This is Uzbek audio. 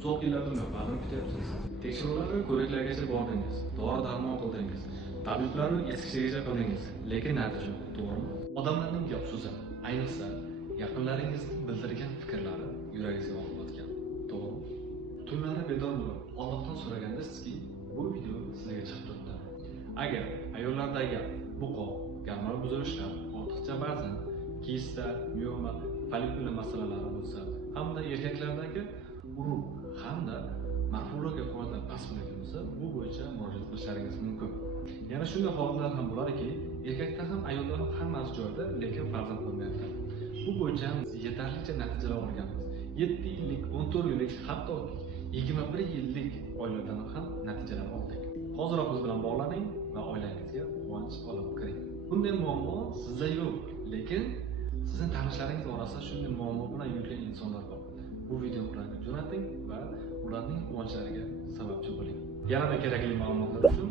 uzoq yillardan buyon vazn kutyapsiz. Tekshiruvlarga, ko'riklargacha bordingiz, dori-darmon qildingiz, tabiblarni eskishigacha qildingiz, lekin natija yo'q, to'g'rimi? Odamlarning gap so'zi, ayniqsa yaqinlaringizning bildirgan fikrlari yuragingizga og'ir botgan, to'g'rimi? Tunlari bedor bo'lib, Allohdan so'ragandasizki, bu video sizlarga chiqib turibdi. Agar ayollardagi buqoq, gormonal buzilishlar, ortiqcha vazn, kista, mioma, follikula masalalari bo'lsa, hamda erkaklardagi urug' hamda morfologik holatlar past bo'lgan bo'lsa, bu bo'yicha murojaat qilishlaringiz mumkin. Yana shunday holatlar ham bo'ladiki, erkakda ham ayolda ham hammasi joyida, lekin farzand bo'lmayapti. Bu bo'yicha yetarlicha natijalar olganmiz. 7 yillik, 14 yillik, hatto 21 yillik oiladan ham natijalar oldik. Hoziroq biz bilan bog'laning va oilangizga quvonch olib kiring. Bunday muammo sizda yo'q, lekin sizning tanishlaringiz orasida shunday muammo bilan yurgan insonlar bor. Bu videoni ularga jo'nating va ularning quvonchlariga sababchi bo'ling. Yanada kerakli ma'lumotlar uchun